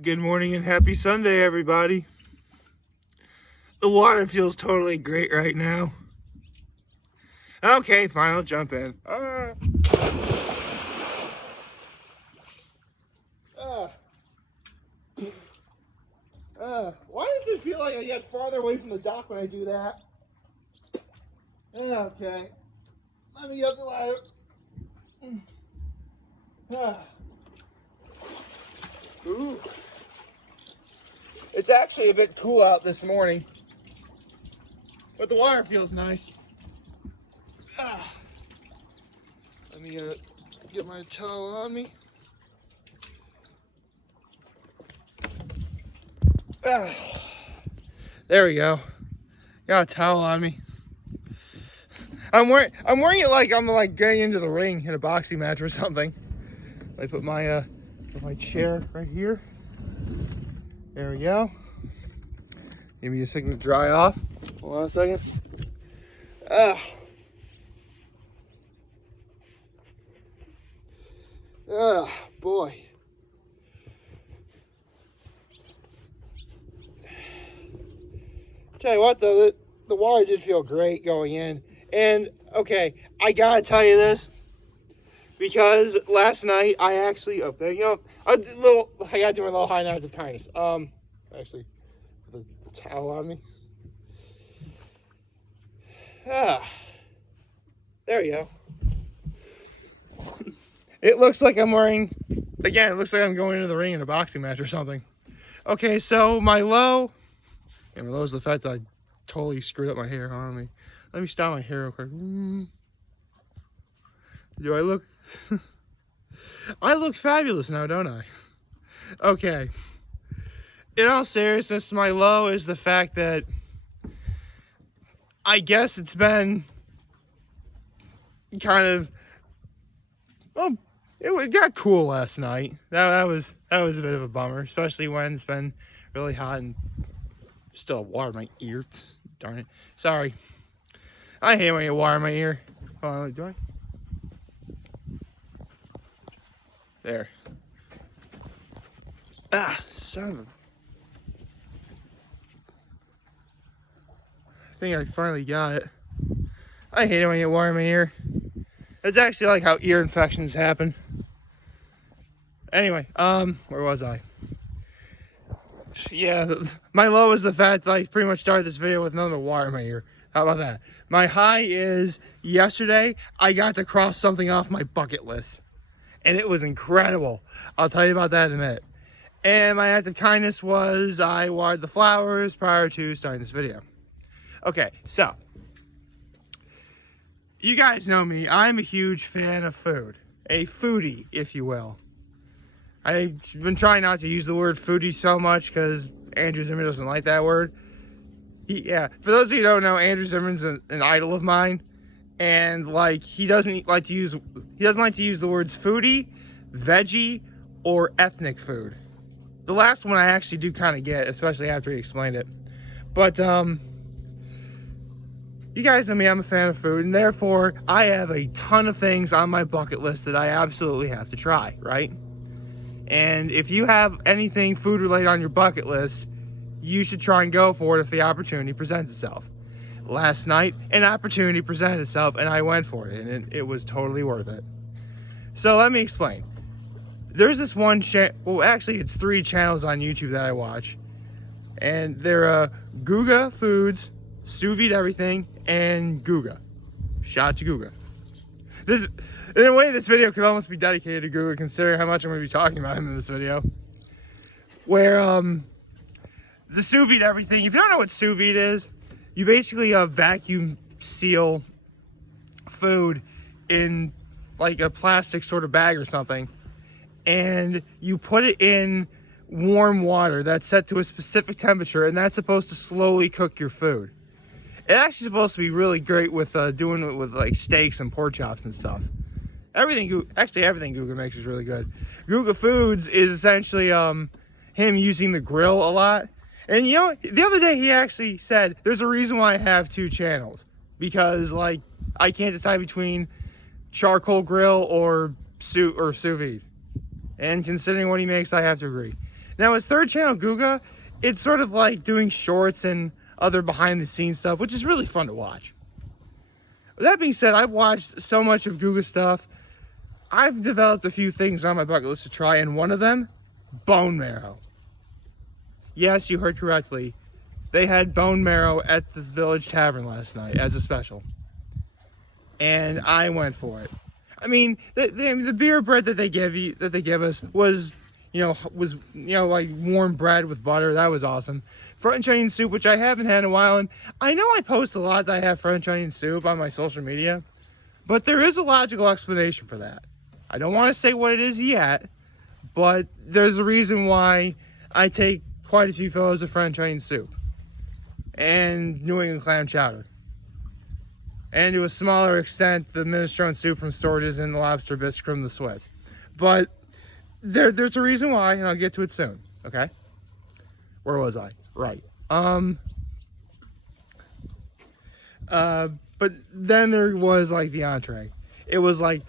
Good morning and happy Sunday, everybody. The water feels totally great right now. Okay, fine, I'll jump in. Why does it feel like I get farther away from the dock when I do that? Okay, let me get up the ladder. Ooh. It's actually a bit cool out this morning, but the water feels nice. Let me get my towel on me. There we go. Got a towel on me. I'm wearing it like I'm getting into the ring in a boxing match or something. I put my chair right here. There we go. Give me a second to dry off. Hold on a second. Boy. Tell you what though, the water did feel great going in. And okay, I gotta tell you this, because last night I actually I gotta do my little high notes of kindness. Actually, with a towel on me. There we go. It looks like I'm wearing, again, it looks like I'm going into the ring in a boxing match or something. Okay, so my low is the fact that I totally screwed up my hair. Let me style my hair real quick. Do I look... I look fabulous now, don't I? Okay. In all seriousness, my low is the fact that I guess it's been kind of... Well, it got cool last night. That was a bit of a bummer, especially when it's been really hot and still water in my ear. Darn it. Sorry. I hate when you water in my ear. Oh, do I? There. Son of a... I think I finally got it. I hate it when you get water in my ear. It's actually like how ear infections happen. Anyway, where was I? Yeah, my low is the fact that I pretty much started this video with nothing but water in my ear. How about that? My high is yesterday I got to cross something off my bucket list. And it was incredible. I'll tell you about that in a minute. And my act of kindness was I watered the flowers prior to starting this video. Okay, so you guys know me. I'm a huge fan of food. A foodie, if you will. I've been trying not to use the word foodie so much because Andrew Zimmern doesn't like that word. For those of you who don't know, Andrew Zimmern's an idol of mine. And he doesn't like to use the words foodie, veggie, or ethnic food. The last one I actually do kind of get, especially after he explained it. But you guys know me, I'm a fan of food, and therefore I have a ton of things on my bucket list that I absolutely have to try, right? And if you have anything food related on your bucket list, you should try and go for it if the opportunity presents itself. Last night, an opportunity presented itself, and I went for it, and it was totally worth it. So let me explain. There's this one well, actually, it's 3 channels on YouTube that I watch, and they're Guga Foods, Sous Vide Everything, and Guga. Shout out to Guga. In a way, this video could almost be dedicated to Guga, considering how much I'm going to be talking about him in this video. Where the Sous Vide Everything. If you don't know what sous vide is, you basically vacuum seal food in like a plastic sort of bag or something, and you put it in warm water that's set to a specific temperature, and that's supposed to slowly cook your food. It's actually supposed to be really great with doing it with like steaks and pork chops and stuff. Everything Guga makes is really good. Guga Foods is essentially him using the grill a lot. And you know, the other day he actually said there's a reason why I have 2 channels, because I can't decide between charcoal grill or sous vide. And considering what he makes, I have to agree. Now, his third channel, Guga, it's sort of like doing shorts and other behind-the-scenes stuff, which is really fun to watch. With that being said, I've watched so much of Guga stuff. I've developed a few things on my bucket list to try, and one of them, bone marrow. Yes, you heard correctly. They had bone marrow at the Village Tavern last night as a special. And I went for it. I mean, the beer bread that they give us was like warm bread with butter. That was awesome. French onion soup, which I haven't had in a while, and I know I post a lot that I have French onion soup on my social media, but there is a logical explanation for that. I don't want to say what it is yet, but there's a reason why I take quite a few photos of French onion soup and New England clam chowder. And to a smaller extent, the minestrone soup from Sturgis and the lobster bisque from the Swiss. But there's a reason why, and I'll get to it soon, okay? Where was I? Right. But then there was, like, the entree. It was like,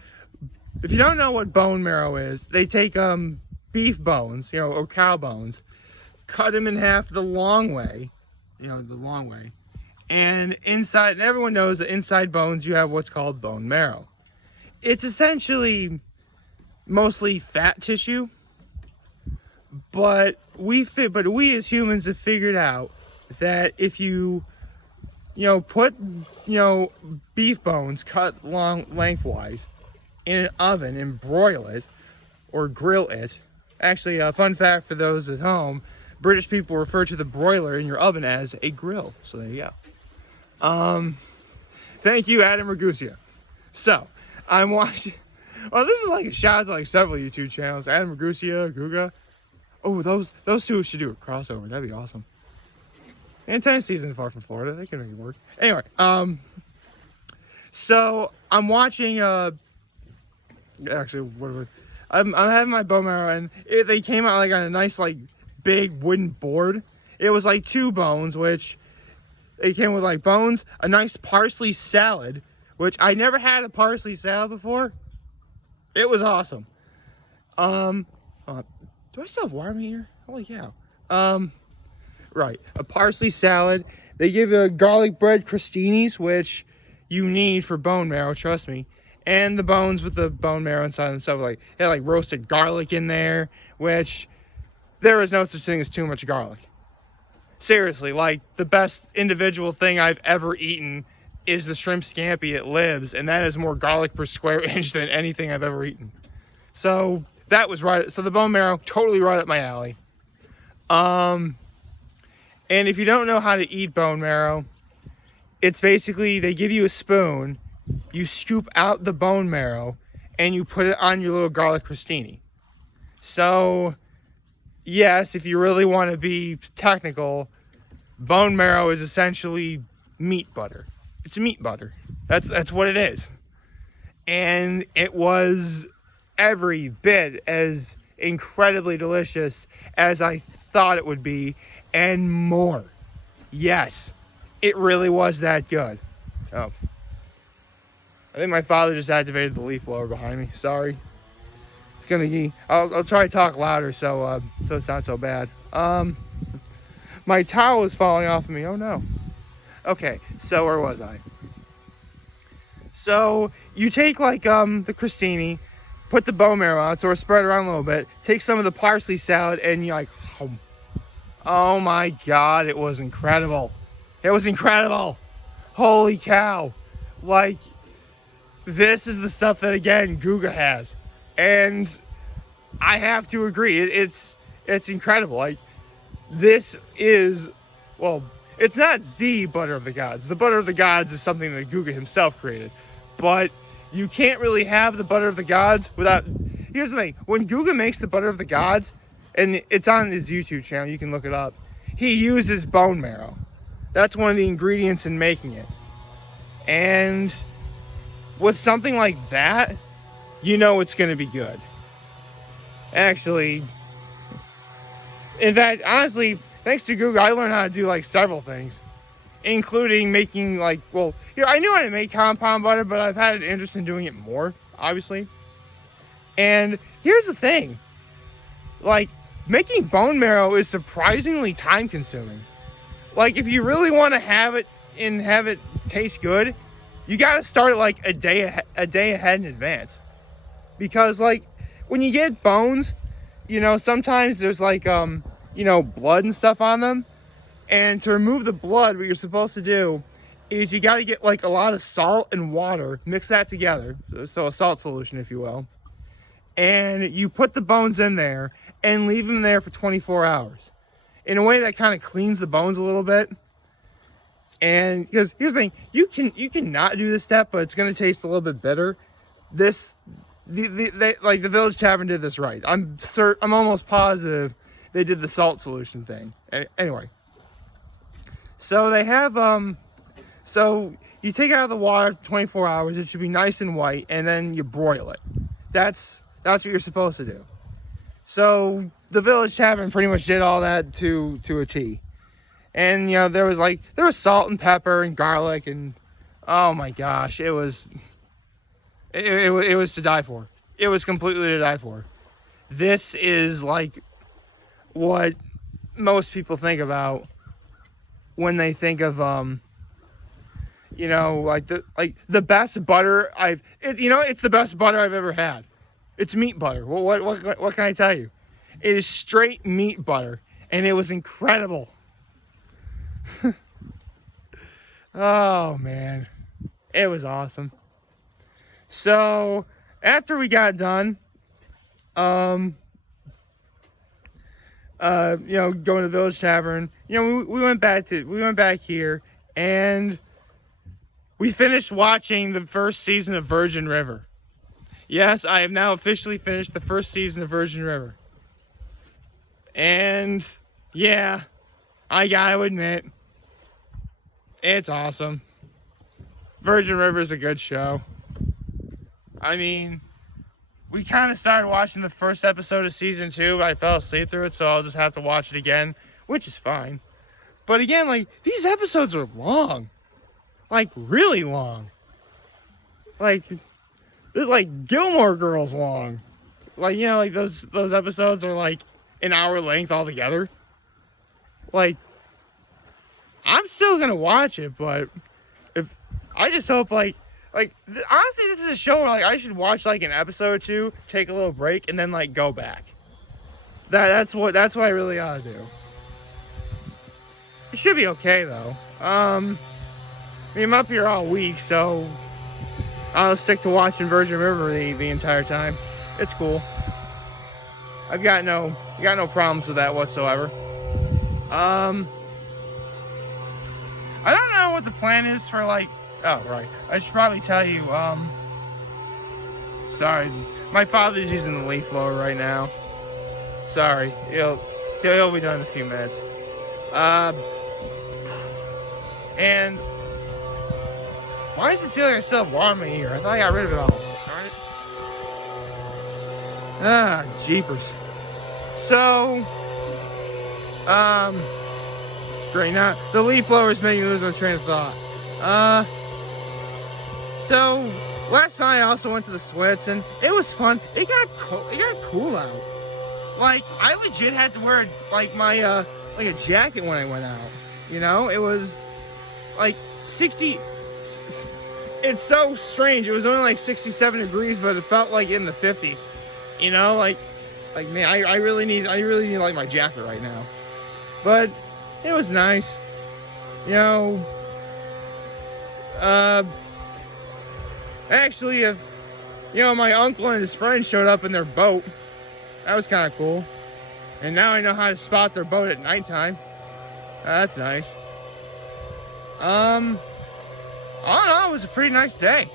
if you don't know what bone marrow is, they take beef bones, or cow bones, cut them in half the long way, and inside, and everyone knows that inside bones you have what's called bone marrow. It's essentially mostly fat tissue, but we as humans have figured out that if you put beef bones cut lengthwise in an oven and broil it or grill it. Actually, a fun fact for those at home, British people refer to the broiler in your oven as a grill. So there you go. Thank you, Adam Ragusia. So, I'm watching... Well, this is like a shout out to like several YouTube channels. Adam Ragusia, Guga. Oh, those two should do a crossover. That'd be awesome. And Tennessee isn't far from Florida. They can make it work. Anyway, so I'm watching... Actually, I'm having my bone marrow, and they came out like on a nice, like, big wooden board. It was like 2 bones, which it came with like bones, a nice parsley salad, which I never had a parsley salad before. It was awesome. Do I still have water here? Holy cow. Right, a parsley salad. They give you a garlic bread crostinis, which you need for bone marrow, trust me. And the bones with the bone marrow inside and stuff, like, they had like roasted garlic in there, which there is no such thing as too much garlic. Seriously, like, the best individual thing I've ever eaten is the shrimp scampi at Libs, and that is more garlic per square inch than anything I've ever eaten. So that was right. So the bone marrow, totally right up my alley. And if you don't know how to eat bone marrow, it's basically they give you a spoon, you scoop out the bone marrow, and you put it on your little garlic crostini. So, yes, if you really want to be technical, bone marrow is essentially meat butter. It's meat butter. That's what it is. And it was every bit as incredibly delicious as I thought it would be, and more. Yes, it really was that good. Oh. I think my father just activated the leaf blower behind me. Sorry. It's gonna be... I'll try to talk louder so it's not so bad. My towel is falling off of me. Oh no. Okay, so where was I? So you take like the crostini, put the bone marrow out, so it's spread around a little bit. Take some of the parsley salad, and you like... Oh my god, it was incredible. It was incredible. Holy cow. Like, this is the stuff that, again, Guga has. And I have to agree. It's incredible. Like, this is, well, it's not the butter of the gods. The butter of the gods is something that Guga himself created. But you can't really have the butter of the gods without... Here's the thing. When Guga makes the butter of the gods, and it's on his YouTube channel, you can look it up, he uses bone marrow. That's one of the ingredients in making it. And with something like that, you know it's going to be good. Actually, in fact, honestly, thanks to Guga, I learned how to do like several things, including making like, well, I knew how to make compound butter, but I've had an interest in doing it more, obviously. And here's the thing, like, making bone marrow is surprisingly time consuming. Like, if you really want to have it taste good, you got to start it like a day ahead in advance. Because, like, when you get bones, sometimes there's like blood and stuff on them. And to remove the blood, what you're supposed to do is you got to get like a lot of salt and water, mix that together, so a salt solution, if you will, and you put the bones in there and leave them there for 24 hours in a way that kind of cleans the bones a little bit. And because here's the thing, you can not do this step, but it's going to taste a little bit bitter. Like the Village Tavern did this right. I'm almost positive they did the salt solution thing. Anyway, so they have so you take it out of the water for 24 hours. It should be nice and white, and then you broil it. That's what you're supposed to do. So the Village Tavern pretty much did all that to a T. And there was salt and pepper and garlic, and oh my gosh, it was to die for. It was completely to die for. This is like what most people think about when they think of the best butter it's the best butter I've ever had. It's meat butter. What can I tell you? It is straight meat butter, and it was incredible. Oh man, it was awesome. So after we got done, going to Village Tavern, we went back here, and we finished watching the first season of Virgin River. Yes, I have now officially finished the first season of Virgin River. And yeah, I gotta admit, it's awesome. Virgin River is a good show. I mean, we kind of started watching the first episode of season 2, but I fell asleep through it, so I'll just have to watch it again, which is fine. But again, like, these episodes are long. Like, really long. Like, it's like Gilmore Girls long. Like, like those episodes are like an hour length altogether. Like, I'm still gonna watch it, but I just hope honestly, this is a show where like I should watch like an episode or two, take a little break, and then like go back. That's what I really ought to do. It should be okay though. I'm up here all week, so I'll stick to watching Virgin River the entire time. It's cool. I've got no problems with that whatsoever. I don't know what the plan is for like. Oh right, I should probably tell you. Sorry, my father's using the leaf blower right now. Sorry, he'll be done in a few minutes. And why does it feel like I still have water in my ear? I thought I got rid of it all. Darn it. Ah, jeepers. So, great. Now the leaf blower is making me lose my train of thought. So last night I also went to the Swits, and it was fun. It got cool out. Like, I legit had to wear like my like a jacket when I went out. It was like 60. It's so strange. It was only like 67 degrees, but it felt like in the 50s. Like man, I really need like my jacket right now. But it was nice. Actually, if my uncle and his friends showed up in their boat, that was kind of cool. And now I know how to spot their boat at nighttime. That's nice. All in all, it was a pretty nice day.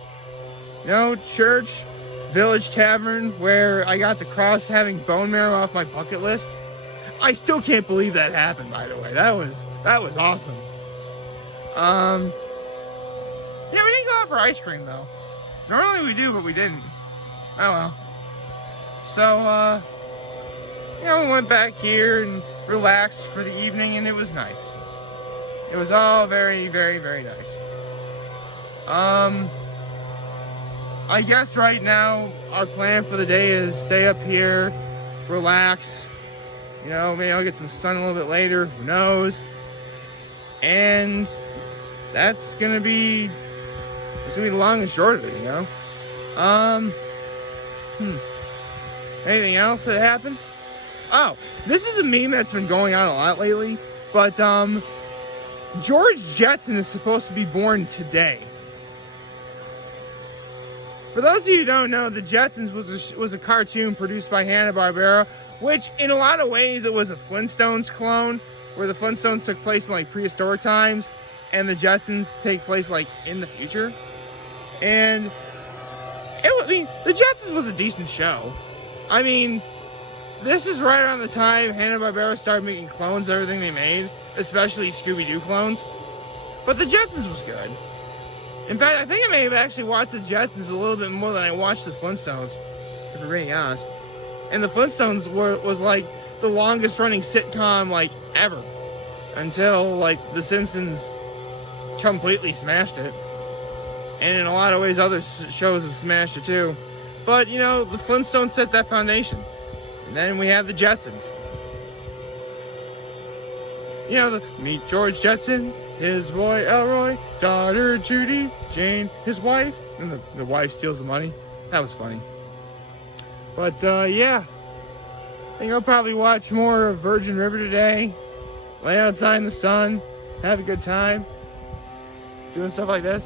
Church, Village Tavern, where I got to cross having bone marrow off my bucket list. I still can't believe that happened, by the way. That was awesome. Yeah, we didn't go out for ice cream, though. Normally we do, but we didn't. Oh, well. So, we went back here and relaxed for the evening, and it was nice. It was all very, very, very nice. I guess right now our plan for the day is stay up here, relax, You know, maybe I'll get some sun a little bit later. Who knows? And that's gonna be the long and short of it, you know. Anything else that happened? Oh, this is a meme that's been going on a lot lately. But George Jetson is supposed to be born today. For those of you who don't know, the Jetsons was a cartoon produced by Hanna-Barbera, which in a lot of ways it was a Flintstones clone, where the Flintstones took place in like prehistoric times, and the Jetsons take place like in the future. And the Jetsons was a decent show. I mean, this is right around the time Hanna-Barbera started making clones of everything they made, especially Scooby-Doo clones. But the Jetsons was good. In fact, I think I may have actually watched the Jetsons a little bit more than I watched the Flintstones, if we're being honest. And the Flintstones was like the longest running sitcom like ever, until like The Simpsons completely smashed it. And in a lot of ways other shows have smashed it too. But you know, the Flintstones set that foundation. And then we have the Jetsons. You know, meet George Jetson, his boy Elroy, daughter Judy, Jane, his wife, and the wife steals the money. That was funny. But yeah, I think I'll probably watch more of Virgin River today, lay outside in the sun, have a good time, doing stuff like this.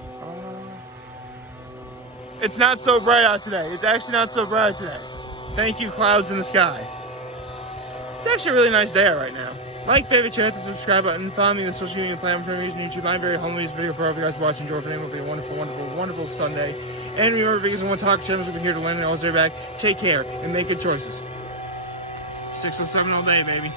It's not so bright out today. It's actually not so bright today. Thank you, clouds in the sky. It's actually a really nice day out right now. Like, favorite, share, hit the subscribe button. Follow me on the social media platforms I'm using YouTube. I'm very humble with this video for all of you guys watching. Enjoy for a wonderful, wonderful, wonderful Sunday. And remember, because I want to talk channels, we'll be here to learn and always right back. Take care and make good choices. 607 all day, baby.